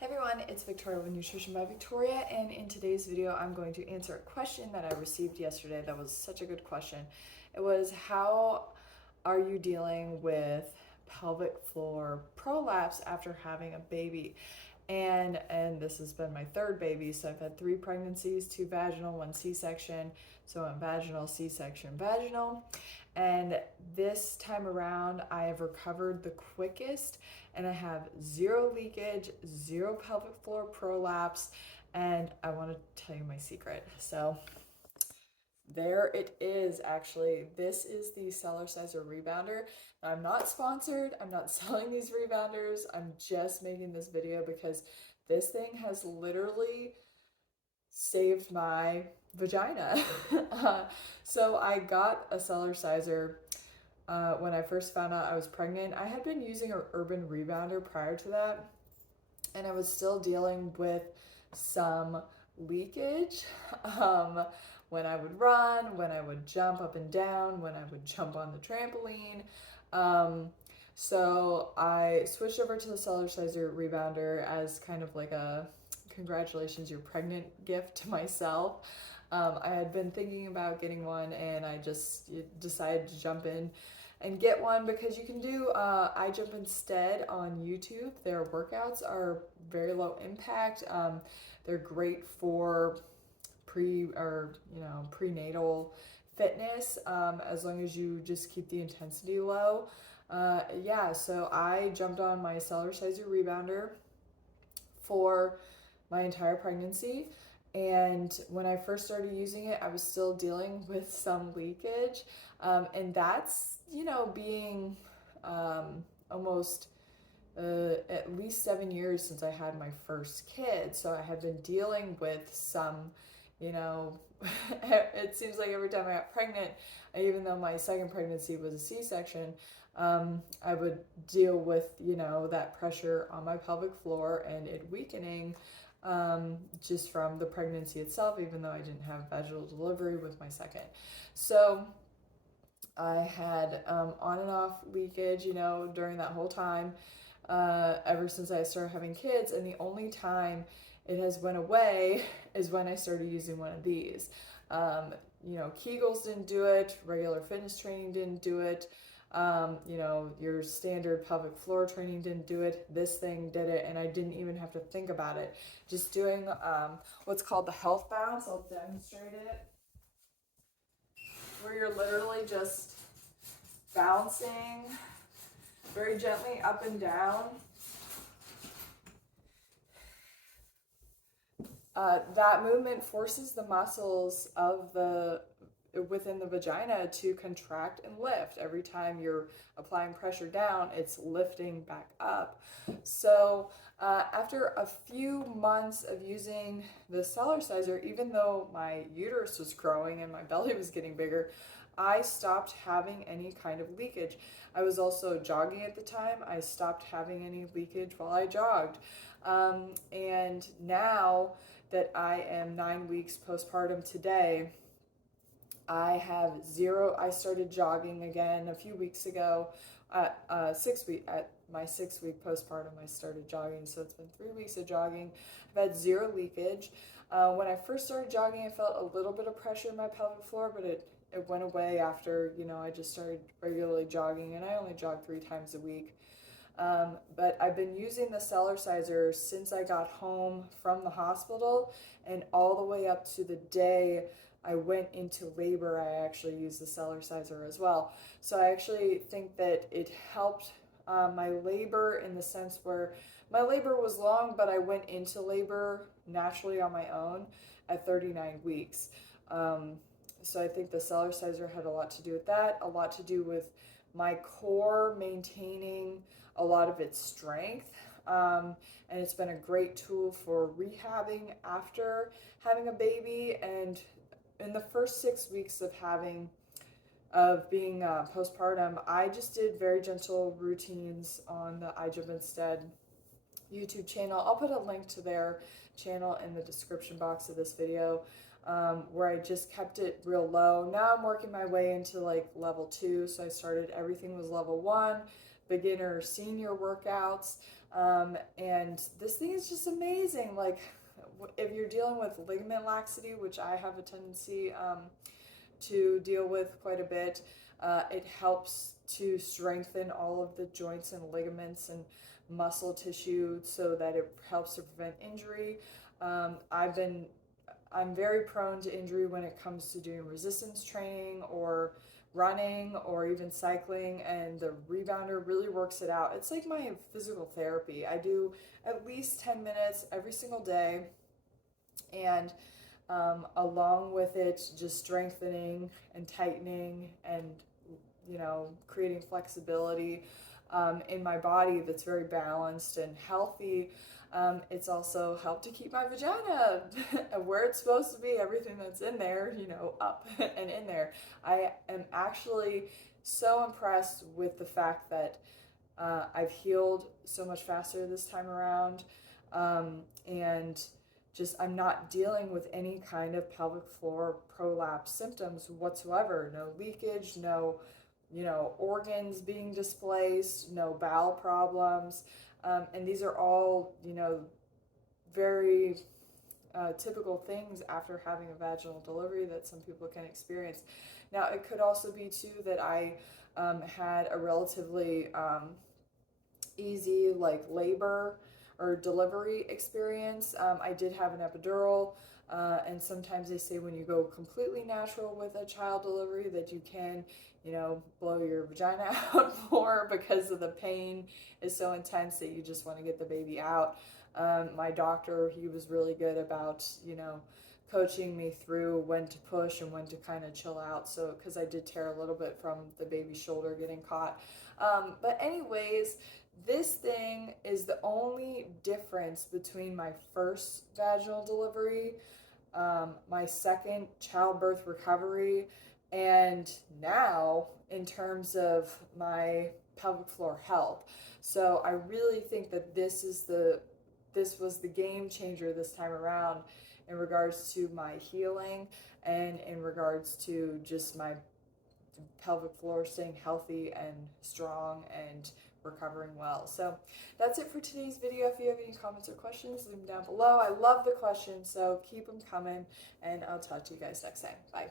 Hey everyone, it's Victoria with Nutrition by Victoria, and in today's video I'm going to answer a question that I received yesterday that was such a good question. It was, how are you dealing with pelvic floor prolapse after having a baby? And this has been my third baby, so I've had 3 pregnancies, 2 vaginal, 1 C-section. So I'm vaginal, C-section, vaginal. And this time around, I have recovered the quickest, and I have 0 leakage, 0 pelvic floor prolapse, and I want to tell you my secret. So there it is. Actually, this is the cellerciser rebounder. Now, I'm not sponsored, I'm not selling these rebounders, I'm just making this video because this thing has literally saved my vagina. So I got a cellerciser when I first found out I was pregnant. I had been using an urban rebounder prior to that, and I was still dealing with some leakage when I would run, when I would jump up and down, when I would jump on the trampoline. So I switched over to the cellerciser rebounder as kind of like a congratulations, you're pregnant gift to myself. I had been thinking about getting one, and I just decided to jump in and get one because you can do I Jump Instead on YouTube. Their workouts are very low impact. They're great for prenatal fitness, as long as you just keep the intensity low. Yeah, so I jumped on my cellerciser rebounder for my entire pregnancy. And when I first started using it, I was still dealing with some leakage. And that's, being almost at least 7 years since I had my first kid. So I have been dealing with some, it seems like every time I got pregnant, even though my second pregnancy was a C-section, I would deal with, that pressure on my pelvic floor and it weakening just from the pregnancy itself, even though I didn't have vaginal delivery with my second. So I had on and off leakage, during that whole time, ever since I started having kids. And the only time it has went away is when I started using one of these. Kegels didn't do it, regular fitness training didn't do it. Your standard pelvic floor training didn't do it. This thing did it, and I didn't even have to think about it. Just doing what's called the health bounce. I'll demonstrate it, where you're literally just bouncing very gently up and down. That movement forces the muscles of within the vagina to contract and lift. Every time you're applying pressure down, it's lifting back up. So after a few months of using the cellerciser, even though my uterus was growing and my belly was getting bigger, I stopped having any kind of leakage. I was also jogging at the time. I stopped having any leakage while I jogged. And now that I am 9 weeks postpartum today, I have 0. I started jogging again a few weeks ago. At my 6-week postpartum, I started jogging. So it's been 3 weeks of jogging. I've had 0 leakage. When I first started jogging, I felt a little bit of pressure in my pelvic floor, but it went away after, I just started regularly jogging, and I only jog 3 times a week. But I've been using the cellerciser since I got home from the hospital, and all the way up to the day I went into labor, I actually used the cellerciser as well. So I actually think that it helped my labor in the sense where my labor was long, but I went into labor naturally on my own at 39 weeks. So I think the cellerciser had a lot to do with that, a lot to do with my core maintaining a lot of its strength. And it's been a great tool for rehabbing after having a baby. And in the first 6 weeks of being postpartum, I just did very gentle routines on the I Jump Instead YouTube channel. I'll put a link to their channel in the description box of this video, where I just kept it real low. Now I'm working my way into like level 2. So I started, everything was level 1, beginner, senior workouts. And this thing is just amazing. Like, if you're dealing with ligament laxity, which I have a tendency to deal with quite a bit, it helps to strengthen all of the joints and ligaments and muscle tissue so that it helps to prevent injury. I'm very prone to injury when it comes to doing resistance training or running or even cycling, and the rebounder really works it out. It's like my physical therapy. I do at least 10 minutes every single day, and along with it, just strengthening and tightening and, creating flexibility in my body that's very balanced and healthy. It's also helped to keep my vagina where it's supposed to be, everything that's in there, up and in there. I am actually so impressed with the fact that I've healed so much faster this time around. And just I'm not dealing with any kind of pelvic floor prolapse symptoms whatsoever. No leakage, no, organs being displaced, no bowel problems. And these are all, very typical things after having a vaginal delivery that some people can experience. Now, it could also be too that I had a relatively easy labor or delivery experience. I did have an epidural, and sometimes they say when you go completely natural with a child delivery that you can, blow your vagina out more because of the pain is so intense that you just want to get the baby out. My doctor, he was really good about, coaching me through when to push and when to kind of chill out. So, because I did tear a little bit from the baby's shoulder getting caught. But anyways, this thing is the only difference between my first vaginal delivery, my second childbirth recovery, and now in terms of my pelvic floor health. So I really think that this was the game changer this time around in regards to my healing and in regards to just my pelvic floor staying healthy and strong and recovering well. So that's it for today's video. If you have any comments or questions, leave them down below. I love the questions, so keep them coming, and I'll talk to you guys next time. Bye.